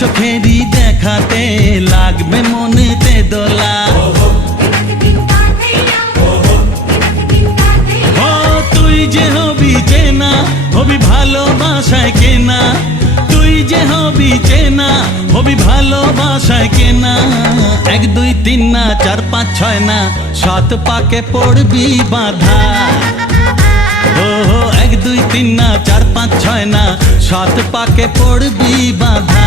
চোখেরই দেখাতে লাগবে মনেতে দোলা। ও তুই যে হবি চেনা, হবি ভালোবাসায় কেনা, তুই যে হবি চেনা, হবি ভালোবাসায় কেনা। 1 2 3 না 4 5 6 না, 7 পাকে পড়বি বাঁধা। ও 1 2 3 না 4 5 6 না, 7 পাকে পড়বি বাঁধা।